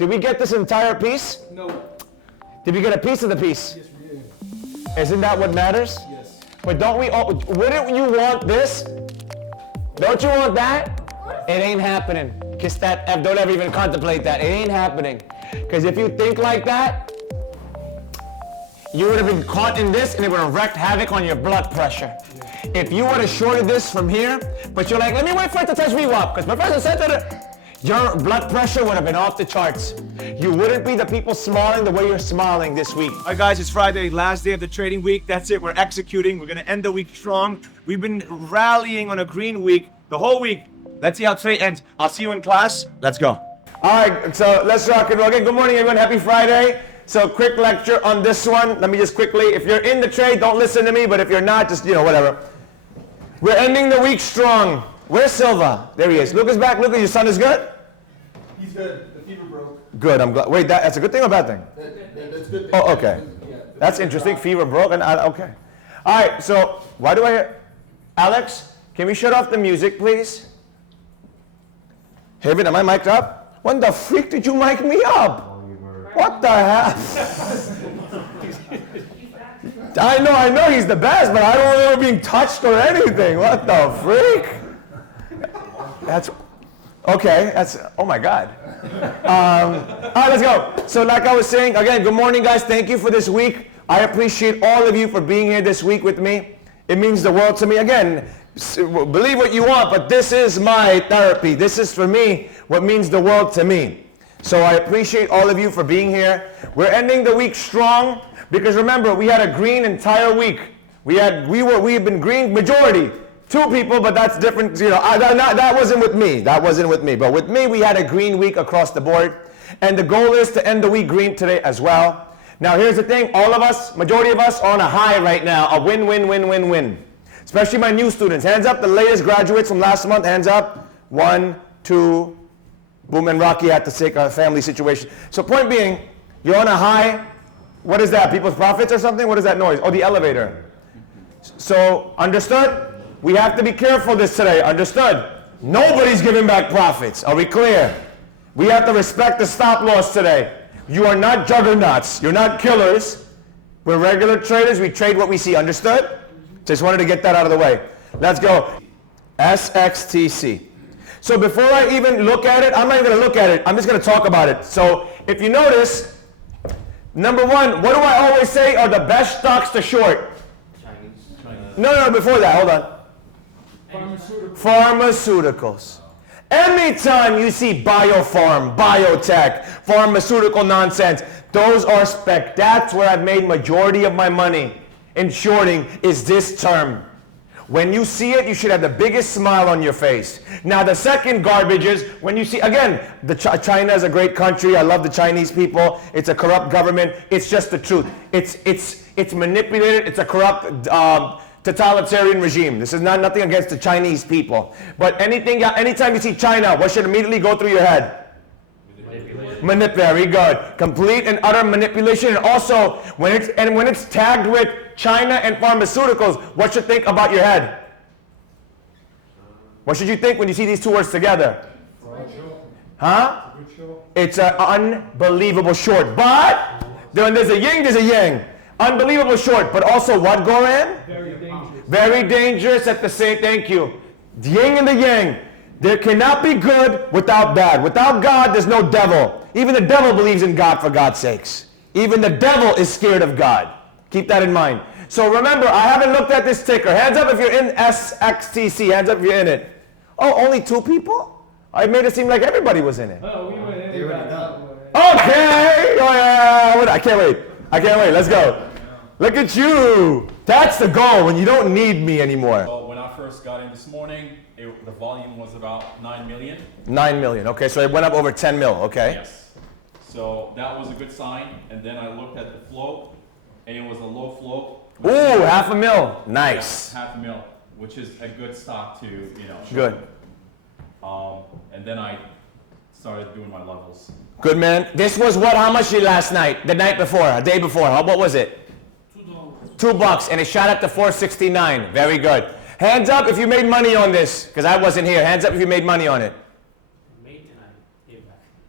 Did we get this entire piece? No. Did we get a piece of the piece? Yes, we did. Isn't that what matters? Yes. But don't we all, wouldn't you want this? Don't you want that? It ain't happening. Kiss that F, don't ever even contemplate that. It ain't happening. Because if you think like that, you would have been caught in this and it would have wreaked havoc on your blood pressure. If you would have shorted this from here, but you're like, let me wait for it to touch VWAP, because my person said that your blood pressure would have been off the charts. You wouldn't be the people smiling the way you're smiling this week. All right, guys, it's Friday, last day of the trading week. That's it, we're executing. We're gonna end the week strong. We've been rallying on a green week the whole week. Let's see how today ends. I'll see you in class. Let's go. All right, so let's rock and roll. Okay, good morning, everyone. Happy Friday. So quick lecture on this one. Let me just quickly, if you're in the trade, don't listen to me, but if you're not, just, whatever. We're ending the week strong. Where's Silva? There he is. Luca's back. Luca, your son is good? He's good. The fever broke. Good, I'm glad. Wait, that's a good thing or a bad thing? That's good. Oh, okay. Yeah, That's interesting. Fever broke, and okay. All right, so why do I, Alex, can we shut off the music, please? Haven, am I mic'd up? When the freak did you mic me up? What the hell? I know he's the best, but I don't remember being touched or anything. What the freak? That's, okay, that's, oh my God. All right, let's go. So like I was saying, again, good morning, guys. Thank you for this week. I appreciate all of you for being here this week with me. It means the world to me. Again, believe what you want, but this is my therapy. This is, for me, what means the world to me. So I appreciate all of you for being here. We're ending the week strong because remember, we had a green entire week. We have been green majority. 2 people, but that's different. That wasn't with me. That wasn't with me. But with me, we had a green week across the board. And the goal is to end the week green today as well. Now here's the thing. All of us, majority of us, are on a high right now. A win, win, win, win, win. Especially my new students. Hands up, the latest graduates from last month. Hands up. 1, 2. Boom, and Rocky had to take a family situation. So point being, you're on a high. What is that? People's profits or something? What is that noise? Oh, the elevator. So, understood? We have to be careful this today. Understood? Nobody's giving back profits. Are we clear? We have to respect the stop loss today. You are not juggernauts. You're not killers. We're regular traders. We trade what we see. Understood? Just wanted to get that out of the way. Let's go. Sxtc. So before I even look at it, I'm not even going to look at it. I'm just going to talk about it. So if you notice, number one, what do I always say are the best stocks to short? Chinese. No, before that, hold on. Pharmaceuticals. Anytime you see biopharm, biotech, pharmaceutical nonsense, those are spec. That's where I've made majority of my money in shorting is this term. When you see it, you should have the biggest smile on your face. Now, the second garbage is when you see, again, China is a great country. I love the Chinese people. It's a corrupt government. It's just the truth. It's manipulated. It's a corrupt totalitarian regime. This is nothing against the Chinese people. But anytime you see China, what should immediately go through your head? Manipulation. Very good. Complete and utter manipulation. And also, when it's tagged with China and pharmaceuticals, what should think about your head? What should you think when you see these 2 words together? Huh? It's an unbelievable short. But when there's a yin, there's a yang. Unbelievable short. But also what, Goran? Very dangerous. Very dangerous at the same, thank you. The yin and the yang. There cannot be good without bad. Without God, there's no devil. Even the devil believes in God, for God's sakes. Even the devil is scared of God. Keep that in mind. So remember, I haven't looked at this ticker. Hands up if you're in Sxtc. Hands up if you're in it. Oh, only 2 people? I made it seem like everybody was in it. Oh, we went in. Okay. Oh, yeah. I can't wait. Let's go. Look at you. That's the goal when you don't need me anymore. So when I first got in this morning, the volume was about 9 million. 9 million. Okay, so it went up over 10 mil. Okay. Yes. So that was a good sign. And then I looked at the flow, and it was a low flow. Ooh, half a mil. Nice. Yeah, half a mil, which is a good stock to, Good. And then I started doing my levels. Good, man. This was what? How much did last night? The night before? A day before? What was it? $2, and it shot up to 469. Very good. Hands up if you made money on this, because I wasn't here. Hands up if you made money on it.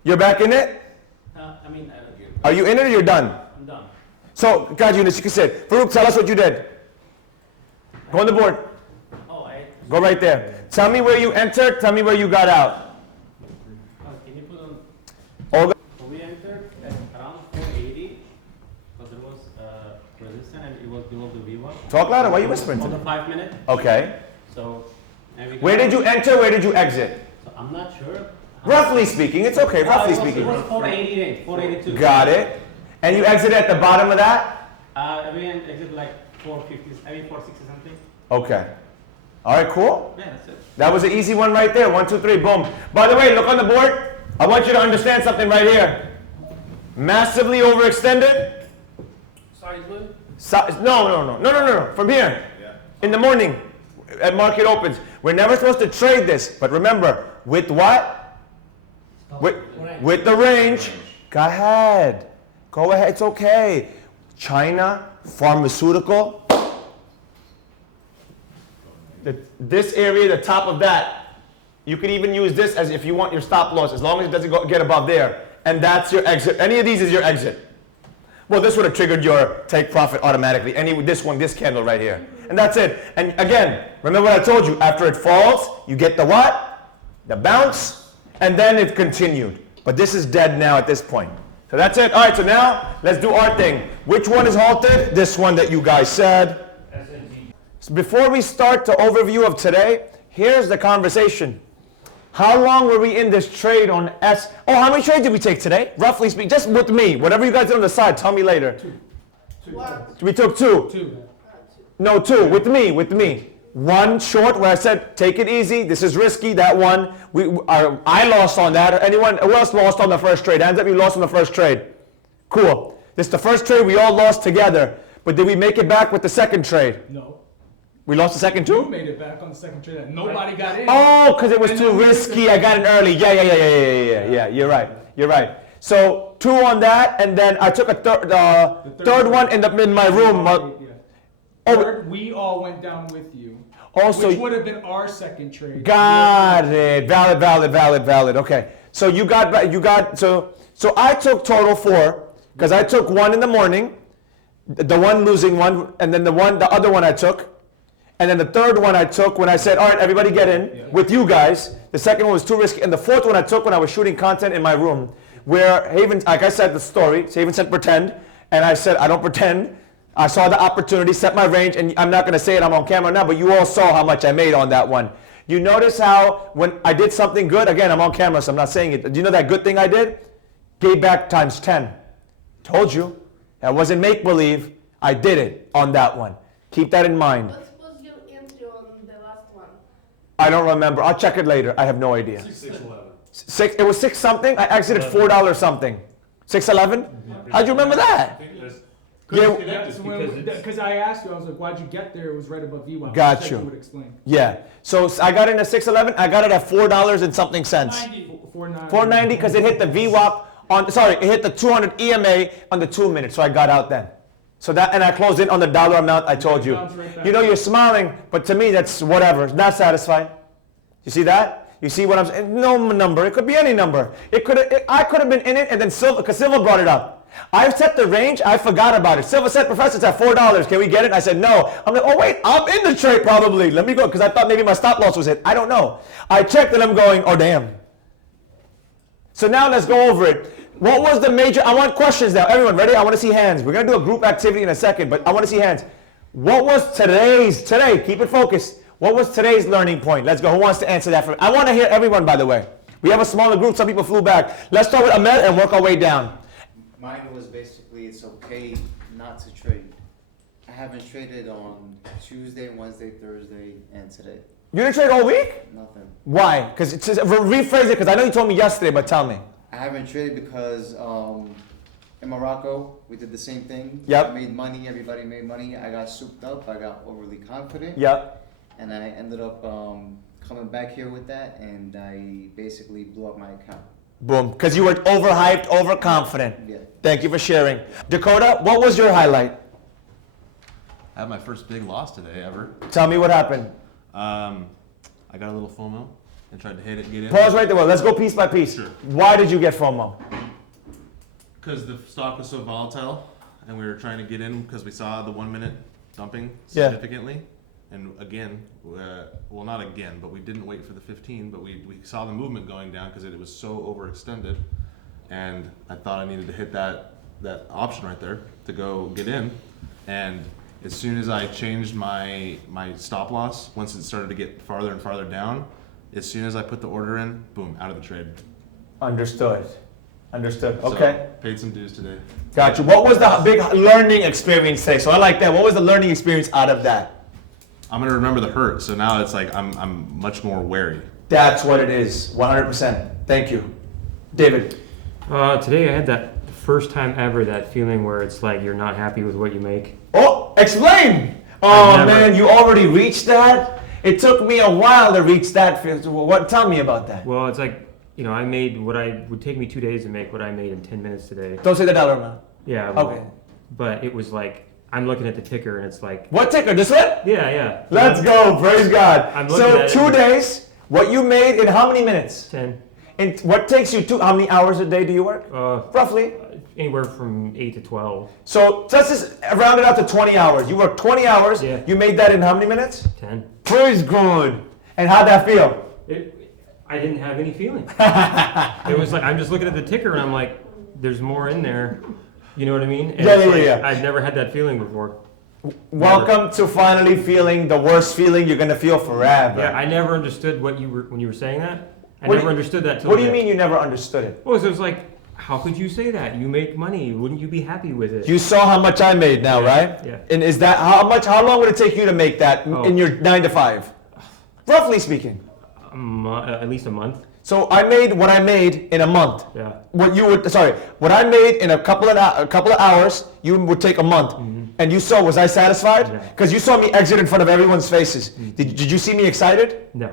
You're back in it? Are you in it or you're done? I'm done. So, guys, you can sit. Farouk, tell us what you did. Go on the board. Oh, Go right there. Tell me where you entered. Tell me where you got out. can you put on? Olga. So we entered at around 480 because there was resistance and it was below the V1. Talk louder. Why are you whispering? On the 5 minute. Okay. So, and we Where did you enter? Where did you exit? So I'm not sure. Roughly speaking. It's okay. Roughly It speaking. was 488, 482. Got it. And you exited at the bottom of that? We exit like 450, 460 something. Okay. All right, cool. Yeah, that's it. That was an easy one right there. 1, 2, 3, boom. By the way, look on the board. I want you to understand something right here. Massively overextended. No. From here. In the morning at market opens. We're never supposed to trade this. But remember, with what? With the range. Go ahead. Go ahead. It's okay. China, pharmaceutical. This area, the top of that, you could even use this as if you want your stop loss, as long as it doesn't get above there. And that's your exit. Any of these is your exit. Well, this would have triggered your take profit automatically. This candle right here. And that's it. And again, remember what I told you. After it falls, you get the what? The bounce. And then it continued. But this is dead now at this point. So that's it. All right, so now let's do our thing. Which one is halted? This one that you guys said. So before we start the overview of today, here's the conversation. How long were we in this trade on S? Oh, how many trades did we take today? Roughly speaking, just with me. Whatever you guys did on the side, tell me later. We took two. No, two. With me. One short where I said, take it easy. This is risky. That one, I lost on that. Anyone who else lost on the first trade? Hands up, you lost on the first trade. Cool. This is the first trade we all lost together. But did we make it back with the second trade? No. We lost the second You two? made it back on the second trade. Nobody got in. Oh, because it was And too then we risky. took- I got in early. Yeah. You're right. So two on that, and then I took a third one in my room. Third, we all went down with you. Also, Which would have been our second trade. got it. Valid. Okay. So so I took total 4 because I took one in the morning, the one losing one, and then the other one I took. And then the third one I took when I said, all right, everybody get in with you guys. The second one was too risky. And the fourth one I took when I was shooting content in my room where Haven, like I said, the story, Haven said pretend. And I said, I don't pretend. I saw the opportunity, set my range, and I'm not going to say it, I'm on camera now, but you all saw how much I made on that one. You notice how when I did something good, again, I'm on camera, so I'm not saying it. Do you know that good thing I did? Gave back times 10. Told you. That wasn't make-believe. I did it on that one. Keep that in mind. What was your entry on the last one? I don't remember. I'll check it later. I have no idea. 6. It was 6 something. I exited $4 something. 611. How'd you remember that? Yeah. Because I asked you, I was like, why'd you get there? It was right above VWAP. Got Said you. would explain. Yeah. So I got in at 611. I got it at $4 and something cents. 490 because it hit the VWAP it hit the 200 EMA on the 2 minutes. So I got out then. So that, and I closed in on the dollar amount I told you. You know, you're smiling, but to me that's whatever. Not satisfied. You see that? You see what I'm saying? No number. It could be any number. I could have been in it, and then Silva, because Silva brought it up. I set the range. I forgot about it. Silva said, "Professor, it's at $4. Can we get it?" And I said, "No." I'm like, "Oh wait, I'm in the trade probably. Let me go," because I thought maybe my stop loss was hit. I don't know. I checked, and I'm going, "Oh damn." So now let's go over it. What was the major? I want questions now. Everyone ready? I want to see hands. We're gonna do a group activity in a second, but I want to see hands. What was today? Keep it focused. What was today's learning point? Let's go. Who wants to answer that for me? I want to hear everyone, by the way. We have a smaller group. Some people flew back. Let's start with Ahmed and work our way down. Mine was basically it's okay not to trade. I haven't traded on Tuesday, Wednesday, Thursday, and today. You didn't trade all week? Nothing. Why? Because rephrase it. Because I know you told me yesterday, but tell me. I haven't traded because in Morocco we did the same thing. Yep. I made money. Everybody made money. I got souped up. I got overly confident. Yep. And I ended up coming back here with that, and I basically blew up my account. Boom. Because you were overhyped, overconfident. Yeah. Thank you for sharing. Dakota, what was your highlight? I had my first big loss today ever. Tell me what happened. I got a little FOMO and tried to hit it, get in. Pause right there. Well, let's go piece by piece. Sure. Why did you get FOMO? Because the stock was so volatile, and we were trying to get in because we saw the 1 minute dumping Yeah. significantly. And again, well, not again, but we didn't wait for the 15, but we saw the movement going down because it was so overextended. And I thought I needed to hit that option right there to go get in. And as soon as I changed my stop loss, once it started to get farther and farther down, as soon as I put the order in, boom, out of the trade. Understood. Understood. So, Okay. paid some dues today. Gotcha. What was the big learning experience today? So I like that. What was the learning experience out of that? I'm gonna remember the hurt, so now it's like I'm much more wary. That's what it is. 100%. Thank you. David. Today I had that first time ever that feeling where it's like you're not happy with what you make. Oh, explain. Oh I've never- man, you already reached that? It took me a while to reach that. What? Tell me about that. Well, it's like, you know, I made what I would take me 2 days to make what I made in 10 minutes today. Don't say the dollar amount. Yeah. Well, Okay. But it was like, I'm looking at the ticker and it's like, What ticker? This one? yeah. Let's go. Praise God. I'm looking So at it. 2 days. What you made in how many minutes? 10. And what takes you how many hours a day do you work? Roughly. Anywhere from 8 to 12. So let's just round it out to 20 hours. You work 20 hours. Yeah. You made that in how many minutes? 10. Praise God. And how'd that feel? I didn't have any feeling. It was like, I'm just looking at the ticker and I'm like, there's more in there. You know what I mean? And Yeah, it's yeah, like, yeah. I've never had that feeling before. Welcome to finally feeling the worst feeling you're gonna feel forever. Yeah, I never understood what you were, when you were saying that. I What do never you- understood that till What do you today. mean you never understood it? Well, so it was like, how could you say that? You make money. Wouldn't you be happy with it? You saw how much I made now, Yeah, right? yeah. And is that how long would it take you to make that Oh. in your 9 to 5? Roughly speaking. At least a month. So I made what I made in a month. Yeah. What I made in a couple of hours, you would take a month. And you saw, was I satisfied? Yeah. Because you saw me exit in front of everyone's faces. Did you see me excited? No.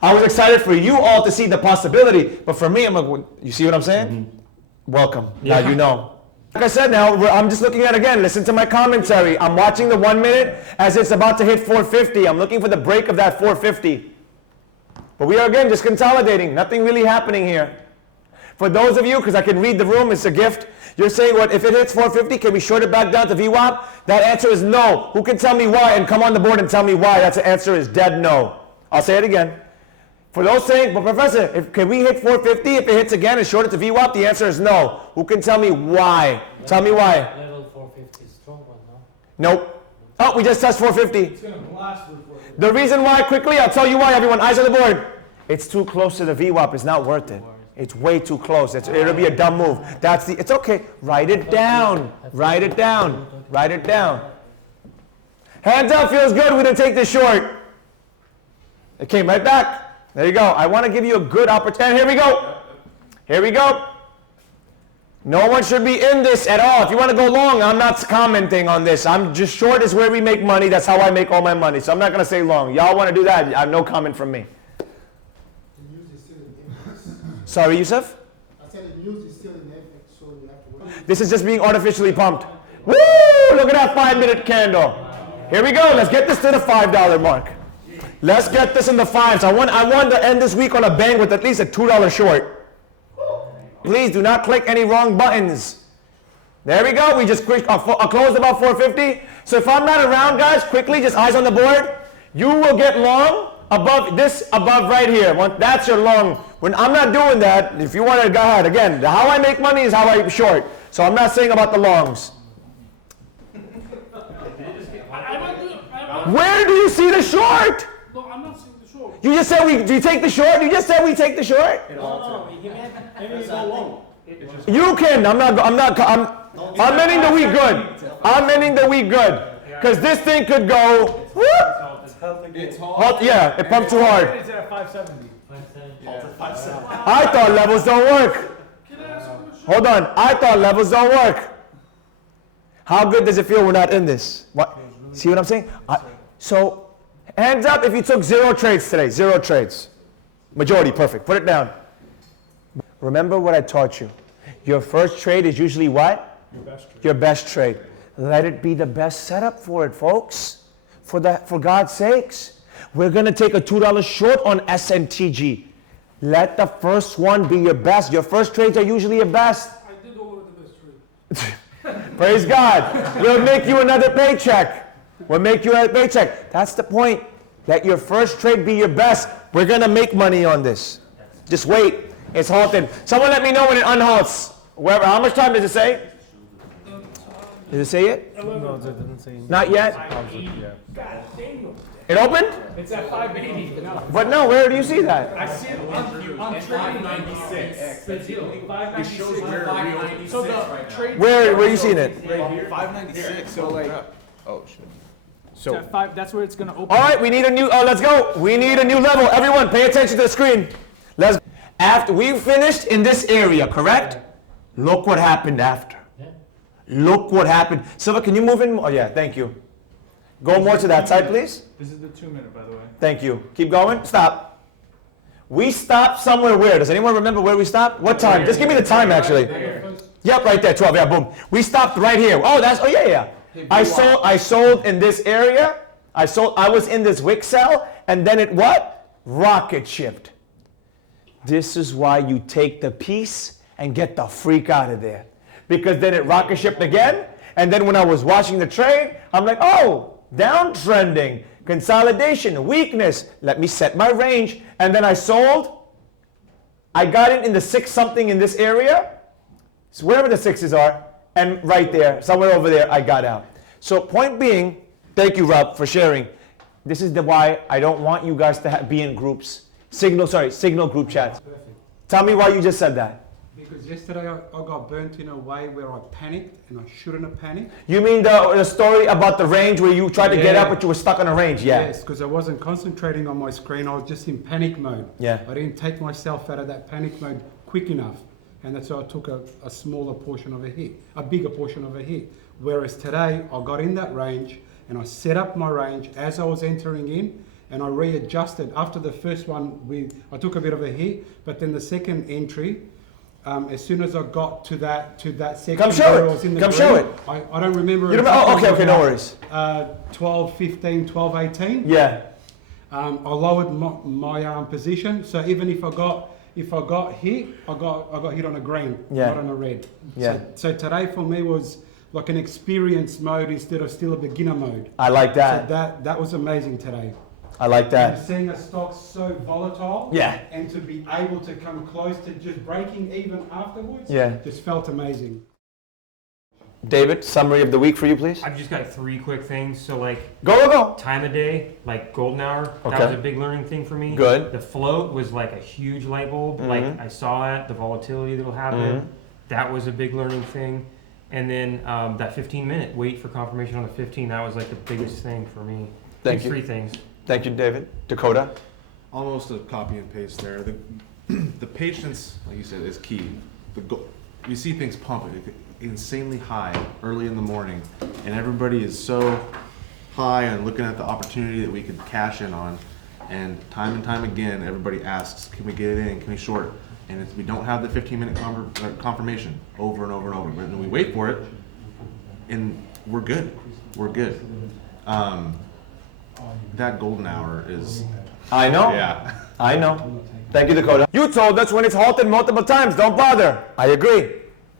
I was excited for you all to see the possibility, but for me, I'm like, you see what I'm saying? Welcome. Yeah. Now you know. Like I said, now I'm just looking at it again. Listen to my commentary. I'm watching the 1 minute as it's about to hit 450. I'm looking for the break of that 450. But we are again just consolidating. Nothing really happening here. For those of you, because I can read the room, it's a gift. You're saying, what, if it hits 450, can we short it back down to VWAP? That answer is no. Who can tell me why and come on the board and tell me why? That's the answer is dead no. I'll say it again. For those saying, but Professor, can we hit 450 if it hits again and short it to VWAP? The answer is no. Who can tell me why? Tell me why. Level 450 is strong one, no? Nope. Oh, we just touched 450. It's gonna blast with what. The reason why, quickly, I'll tell you why, everyone. Eyes on the board. It's too close to the VWAP. It's not worth it. It's way too close. It'll be a dumb move. It's okay. Write it down. Write it down. Write it down. Hands up, feels good. We didn't take this short. It came right back. There you go. I want to give you a good opportunity. Here we go. Here we go. No one should be in this at all. If you want to go long, I'm not commenting on this. I'm just short is where we make money. That's how I make all my money. So I'm not going to say long. Y'all want to do that? I have no comment from me. Sorry, Yusuf? I said the news is still in effect, so you have to wait. This is just being artificially pumped. Woo! Look at that 5-minute candle. Here we go. Let's get this to the $5 mark. Let's get this in the fives. I want to end this week on a bang with at least a $2 short. Please do not click any wrong buttons. There we go. We just closed about 450. So if I'm not around, guys, quickly, just eyes on the board. You will get long above right here. That's your long. When I'm not doing that, if you want to go ahead, again, how I make money is how I short. So I'm not saying about the longs. Where do you see the short? No, I'm not seeing the show. You just said do you take the short? You just said we take the short? You can. I'm ending the week good. I'm ending the week good. Because this thing could go, whoop. Yeah, it pumped too hard. It's at 570. I thought levels don't work. Hold on. I thought levels don't work. How good does it feel we're not in this? What? See what I'm saying? So, hands up if you took 0 trades today. 0 trades. Majority, perfect. Put it down. Remember what I taught you. Your first trade is usually what? Your best trade. Your best trade. Let it be the best setup for it, folks. For God's sakes. We're going to take a $2 short on SNTG. Let the first one be your best. Your first trades are usually your best. I did all of the best trade. Praise God. We'll make you another paycheck. We'll make you a paycheck. That's the point. Let your first trade be your best. We're going to make money on this. Just wait. It's halted. Someone let me know when it unhalts. Wherever. How much time does it say? Did it say it? No, it doesn't say. Not yet? God damn. It opened? It's at 580. No. But no, where do you see that? I see it on trading 96. It shows where real. So the trade. Where are you seeing it? Right here. 596. So like, oh shit. So at 5. That's where it's gonna open. All right, we need a new, let's go. We need a new level. Everyone, pay attention to the screen. Let's, after we finished in this area, correct? Look what happened after. Look what happened. Silva, can you move in? Oh yeah, thank you. Go more to that side, please. This is the 2-minute, by the way. Thank you. Keep going. Stop. We stopped somewhere where? Does anyone remember where we stopped? What time? Just give me the time, actually. Yep, right there, 12. Yeah, boom. We stopped right here. Oh, that's, oh yeah. I sold in this area. I was in this wick cell, and then it what? Rocket shipped. This is why you take the piece and get the freak out of there. Because then it rocket shipped again, and then when I was watching the trade, I'm like, oh, downtrending, consolidation, weakness. Let me set my range, and then I sold. I got it in the 6 something in this area, so wherever the 6s are, and right there, somewhere over there, I got out. So point being, thank you, Rob, for sharing. This is why I don't want you guys to be in groups. Signal group chats. Perfect. Tell me why you just said that. Because yesterday I got burnt in a way where I panicked and I shouldn't have panicked. You mean the story about the range where you tried to get up but you were stuck on a range? Yeah. Yes, because I wasn't concentrating on my screen. I was just in panic mode. Yeah. I didn't take myself out of that panic mode quick enough. And that's why I took a smaller portion of a hit, a bigger portion of a hit. Whereas today I got in that range and I set up my range as I was entering in, and I readjusted. After the first one, I took a bit of a hit, but then the second entry, as soon as I got to that section, come show where it. I was in the Come green, show it. I don't remember. You remember? Oh, okay, no worries. 12, 15, 12, 18. Yeah. I lowered my position, so even if I got hit, I got hit on a green, not on a red. Yeah. So today for me was like an experience mode instead of still a beginner mode. I like that. So that was amazing today. I like that. And seeing a stock so volatile, Yeah. and to be able to come close to just breaking even afterwards, Yeah. just felt amazing. David, summary of the week for you, please. I've just got 3 quick things. So like Go. time of day, like golden hour, Okay. that was a big learning thing for me. Good. The float was like a huge light bulb. Like I saw it, the volatility that'll happen. That was a big learning thing. And then that 15-minute wait for confirmation on the 15, that was like the biggest thing for me. Thank These you. 3 things. Thank you, David. Dakota. Almost a copy and paste there. The patience, like you said, is key. You see things pump insanely high early in the morning, and everybody is so high and looking at the opportunity that we could cash in on. And time again, everybody asks, "Can we get it in? Can we short?" And we don't have the 15-minute confirmation over and over and over. But then we wait for it, and we're good. We're good. That golden hour is. I know. Yeah. I know. Thank you, Dakota. You told us when it's halted multiple times, don't bother. I agree.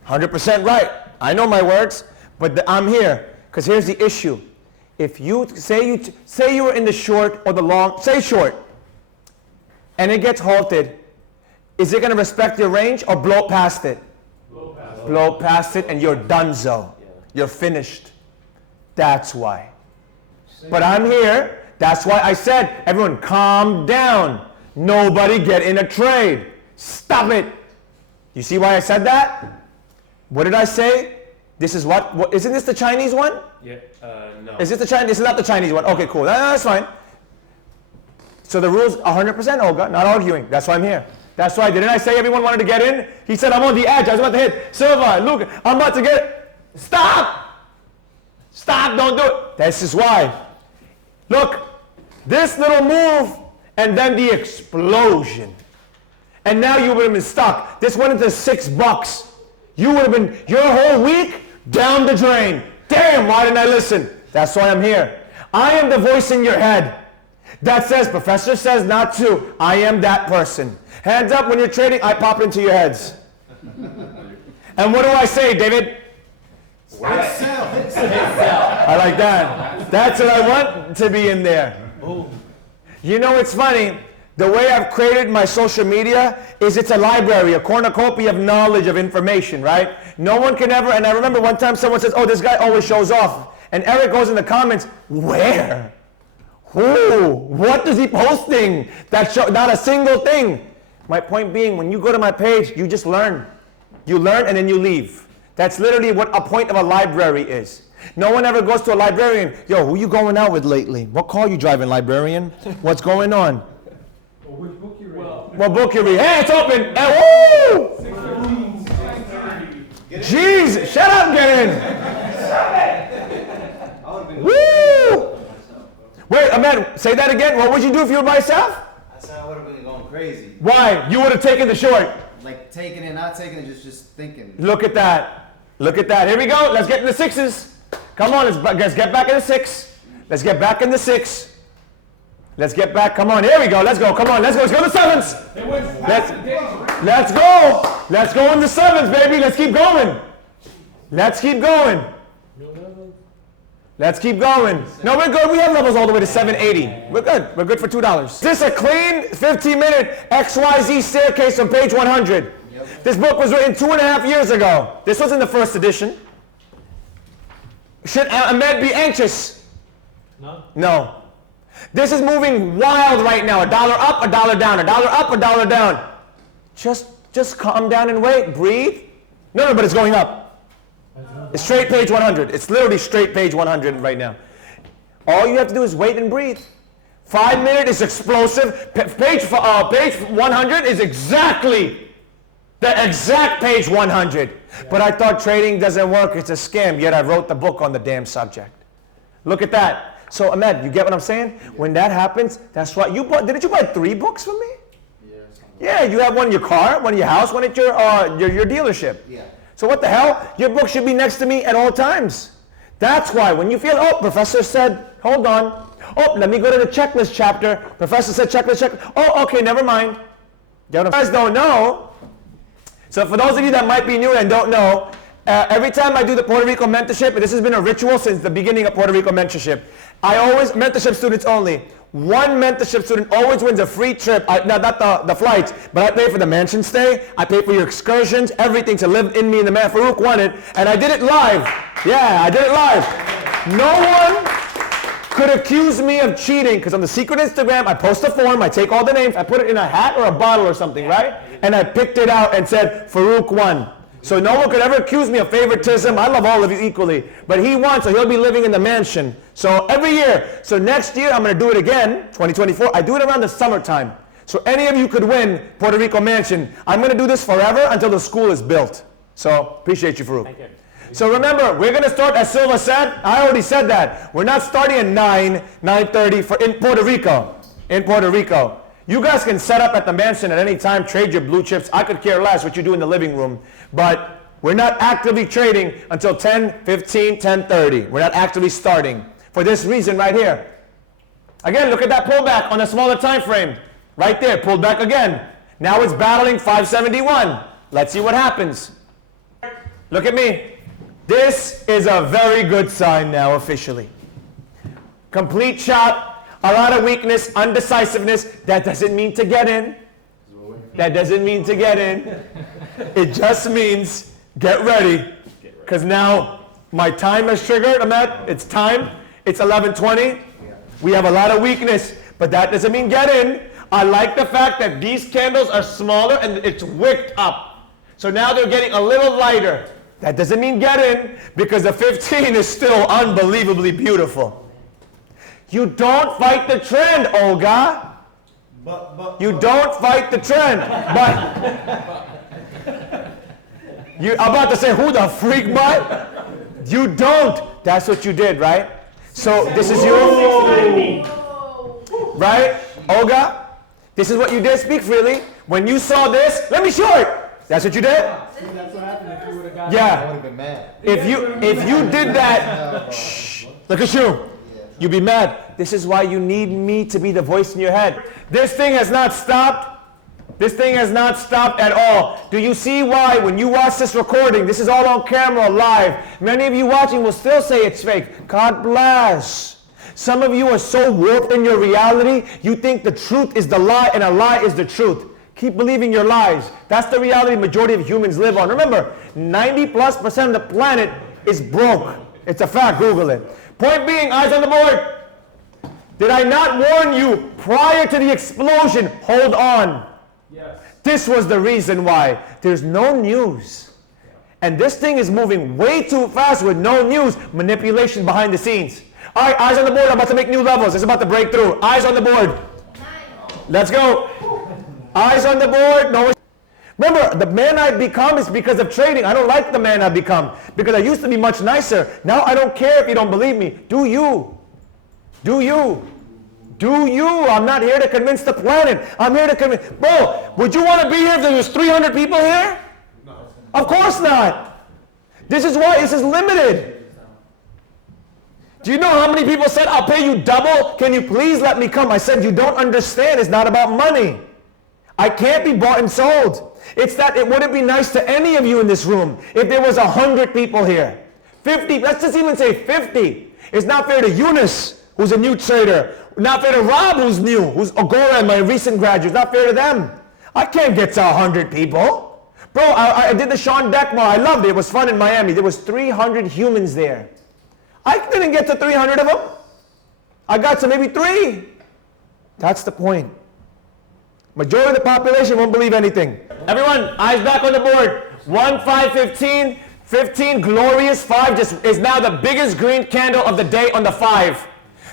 100% right. I know my words, but I'm here because here's the issue. If you say you were in the short or the long, say short, and it gets halted, is it going to respect your range or blow past it? Blow past it, and you're donezo. You're finished. That's why. But I'm here. That's why I said, everyone calm down. Nobody get in a trade. Stop it. You see why I said that? What did I say? This is what isn't this the Chinese one? Yeah, no. Is this the Chinese? This is not the Chinese one. Okay, cool. That's fine. So the rules 100%, Olga, not arguing. That's why I'm here. That's why, didn't I say everyone wanted to get in? He said, I'm on the edge. I was about to hit. Silva, Luke, I'm about to get. Stop! Stop, don't do it. This is why. Look, this little move, and then the explosion. And now you would have been stuck. This went into $6. You would have been, your whole week, down the drain. Damn, why didn't I listen? That's why I'm here. I am the voice in your head that says, Professor says not to. I am that person. Hands up when you're trading, I pop into your heads. And what do I say, David? I like that. That's what I want to be in there. You know, it's funny. The way I've created my social media is it's a library, a cornucopia of knowledge, of information, right? No one can ever, and I remember one time someone says, oh, this guy always shows off. And Eric goes in the comments, where? Who? What is he posting? Not a single thing. My point being, when you go to my page, you just learn. You learn and then you leave. That's literally what a point of a library is. No one ever goes to a librarian, yo, who you going out with lately? What car you driving, librarian? What's going on? Which book you read? What book you read? Hey, it's open! Hey, woo! Jeez, shut up, get in! Woo! Wait, Ahmed, say that again. What would you do if you were by yourself? I said I would have been going crazy. Why? You would have taken the short. Like taking it, not taking it, just thinking. Look at that. Look at that. Here we go. Let's get in the sixes. Come on, let's get back in the six. Let's get back in the six. Let's get back. Come on. Here we go. Let's go. Come on. Let's go. Let's go to the sevens. Let's go. Let's go in the sevens, baby. Let's keep going. Let's keep going. Let's keep going. No, we're good. We have levels all the way to 780. We're good. We're good for $2. Is this a clean 15-minute XYZ staircase from page 100? Yep. This book was written 2.5 years ago. This wasn't the first edition. Should Ahmed be anxious? No. No. This is moving wild right now. $1 up, $1 down, $1 up, $1 down. Just calm down and wait. Breathe. No, but it's going up. It's straight page 100. It's literally straight page 100 right now. All you have to do is wait and breathe. 5 minutes is explosive. Page 100 is exactly the exact page 100. But I thought trading doesn't work. It's a scam. Yet I wrote the book on the damn subject. Look at that. So Ahmed, you get what I'm saying? When that happens, that's right. Didn't you buy 3 books from me? Yeah, you have one in your car, one in your house, one at your dealership. Yeah. So what the hell? Your book should be next to me at all times. That's why when you feel, oh, professor said, hold on. Oh, let me go to the checklist chapter. Professor said checklist. Oh, okay, never mind. You guys don't know. So for those of you that might be new and don't know, every time I do the Puerto Rico mentorship, and this has been a ritual since the beginning of Puerto Rico mentorship, mentorship students only, one mentorship student always wins a free trip. Not the flights, but I pay for the mansion stay. I pay for your excursions, everything to live in me and the man Farouk wanted. And I did it live. Yeah, I did it live. No one could accuse me of cheating because on the secret Instagram, I post a form, I take all the names, I put it in a hat or a bottle or something, right? And I picked it out and said, Farouk won. So no one could ever accuse me of favoritism. I love all of you equally. But he won, so he'll be living in the mansion. So every year. So next year, I'm going to do it again, 2024. I do it around the summertime. So any of you could win Puerto Rico mansion. I'm going to do this forever until the school is built. So appreciate you, Farouk. Thank you. So remember, we're going to start, as Silva said, I already said that. We're not starting at 9:30 in Puerto Rico. In Puerto Rico. You guys can set up at the mansion at any time, trade your blue chips. I could care less what you do in the living room. But we're not actively trading until 10:15, 10:30. We're not actively starting for this reason right here. Again, look at that pullback on a smaller time frame. Right there, pulled back again. Now it's battling 571. Let's see what happens. Look at me. This is a very good sign now officially. Complete shot, a lot of weakness, undecisiveness. That doesn't mean to get in. That doesn't mean to get in. It just means get ready. Because now my time has triggered, Ahmed. It's time. It's 11:20. We have a lot of weakness, but that doesn't mean get in. I like the fact that these candles are smaller and it's wicked up. So now they're getting a little lighter. That doesn't mean get in, because the 15 is still unbelievably beautiful. You don't fight the trend, Olga. You don't fight the trend. But I'm about to say, who the freak, but you don't. That's what you did, right? So this is you, right, Olga? This is what you did. Speak freely. When you saw this, let me show it. That's what you did. That's what happened if you would have got I Yeah. would have been mad. If you did that, shh, look at you. You'd be mad. This is why you need me to be the voice in your head. This thing has not stopped. This thing has not stopped at all. Do you see why when you watch this recording, this is all on camera, live, many of you watching will still say it's fake. God bless. Some of you are so warped in your reality, you think the truth is the lie and a lie is the truth. Keep believing your lies. That's the reality majority of humans live on. Remember, 90+% of the planet is broke. It's a fact, Google it. Point being, eyes on the board. Did I not warn you prior to the explosion? Hold on. Yes. This was the reason why. There's no news. And this thing is moving way too fast with no news. Manipulation behind the scenes. All right, eyes on the board. I'm about to make new levels. It's about to break through. Eyes on the board. Let's go. Eyes on the board. No. Remember, the man I've become is because of trading. I don't like the man I've become because I used to be much nicer. Now I don't care if you don't believe me. Do you? Do you? Do you? I'm not here to convince the planet. I'm here to convince. Bro, would you want to be here if there was 300 people here? No. Of course not. This is why this is limited. Do you know how many people said, I'll pay you double? Can you please let me come? I said, you don't understand. It's not about money. I can't be bought and sold. It's that it wouldn't be nice to any of you in this room if there was 100 people here. 50, let's just even say 50. It's not fair to Eunice, who's a new trader. Not fair to Rob, who's new, who's Agora and my recent graduates. Not fair to them. I can't get to 100 people. Bro, I did the Sean Deckmar. I loved it. It was fun in Miami. There was 300 humans there. I didn't get to 300 of them. I got to maybe 3. That's the point. Majority of the population won't believe anything. Everyone, eyes back on the board. 1, 5, 15. 15, glorious. 5 just is now the biggest green candle of the day on the 5.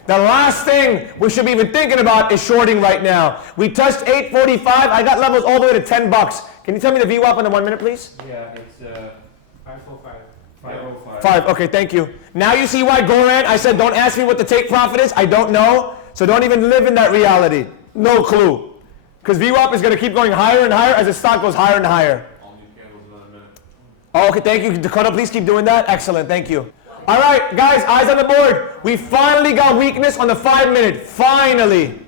The last thing we should be even thinking about is shorting right now. We touched 845. I got levels all the way to $10. Can you tell me the VWAP in the 1 minute, please? Yeah, it's 545. 505. 5. Okay, thank you. Now you see why Goran, I said don't ask me what the take profit is. I don't know. So don't even live in that reality. No clue. Because VWAP is going to keep going higher and higher as the stock goes higher and higher. All new candles another minute. Oh, okay, thank you. Dakota, please keep doing that. Excellent, thank you. All right, guys, eyes on the board. We finally got weakness on the 5 minute. Finally.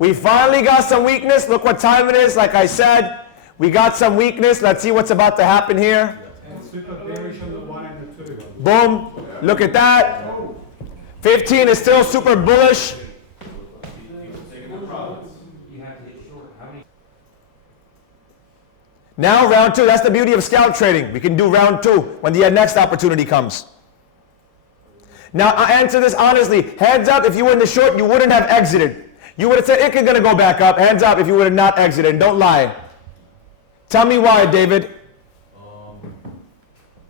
We finally got some weakness. Look what time it is. Like I said, we got some weakness. Let's see what's about to happen here. And super bearish on the 1 and the 2. Boom. Look at that. 15 is still super bullish. Now round 2. That's the beauty of scalp trading. We can do round 2 when the next opportunity comes. Now, I answer this honestly. Hands up, if you were in the short, you wouldn't have exited. You would have said, it's going to go back up. Hands up if you would have not exited. And don't lie. Tell me why, David.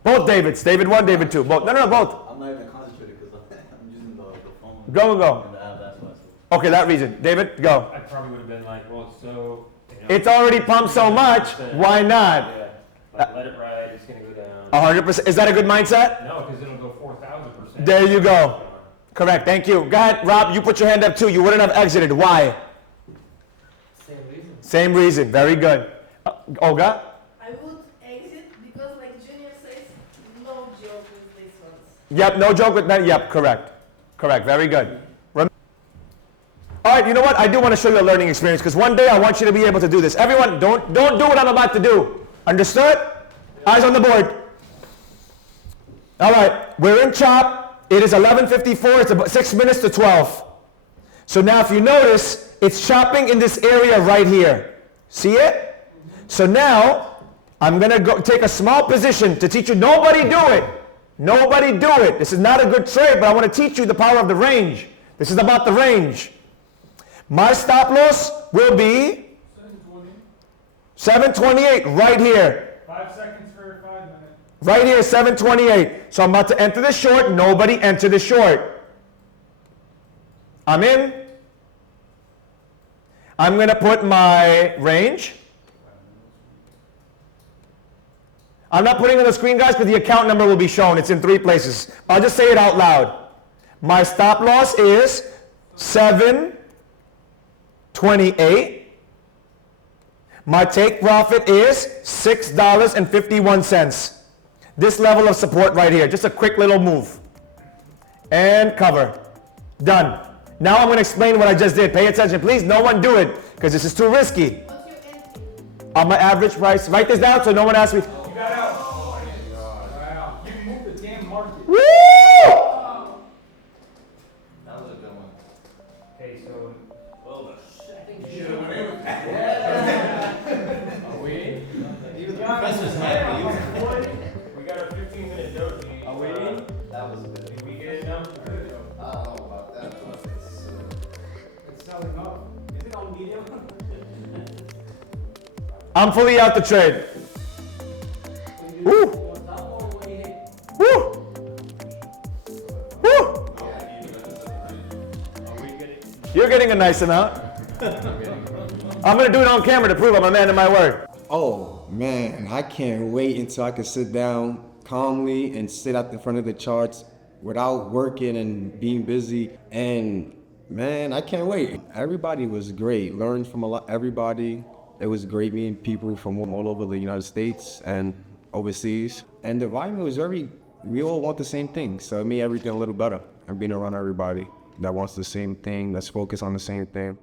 Both Davids. David 1, David 2. Both. No, both. I'm not even concentrated because I'm using the phone. Go. And the app, that's why. Okay, that reason. David, go. I probably would have been like, well, so... It's already pumped so much. Why not? Yeah. Like, let it ride. It's going to go down. 100%. Is that a good mindset? No, because it'll go 4,000%. There you go. Correct. Thank you. Go ahead, Rob. You put your hand up too. You wouldn't have exited. Why? Same reason. Same reason. Very good. Olga? I would exit because, like Junior says, no joke with these ones. Yep. No joke with that. Yep. Correct. Very good. All right. You know what? I do want to show you a learning experience because one day I want you to be able to do this. Everyone, don't do what I'm about to do. Understood? Eyes on the board. All right. We're in chop. It is 11:54. It's about 6 minutes to 12. So now if you notice, it's chopping in this area right here. See it? So now I'm going to go take a small position to teach you. Nobody do it. Nobody do it. This is not a good trade, but I want to teach you the power of the range. This is about the range. My stop loss will be 728 right here. 5 seconds for 5 minutes. Right here, 728. So I'm about to enter the short. Nobody enter the short. I'm in. I'm going to put my range. I'm not putting it on the screen, guys, because the account number will be shown. It's in 3 places. I'll just say it out loud. My stop loss is 728. My take profit is $6.51. This level of support right here. Just a quick little move. And cover. Done. Now I'm going to explain what I just did. Pay attention, please. No one do it, because this is too risky. What's your entry? On my average price, write this down so no one asks me. You got out. Wow. You moved the damn market. Woo! That was a good one. Okay, so Even the professor's happy. we got our 15-minute doji. Are we? That was a good. Did we get it done? I don't know about that, but It's selling off. Is it on medium? I'm fully out the trade. Woo! Woo! Woo! You're getting a nice amount. I'm gonna do it on camera to prove I'm a man of my word. Oh man, I can't wait until I can sit down calmly and sit at the front of the charts without working and being busy. And man, I can't wait. Everybody was great. Learned from everybody. It was great meeting people from all over the United States and overseas. And the environment was we all want the same thing. So it made everything a little better. And being around everybody that wants the same thing, that's focused on the same thing.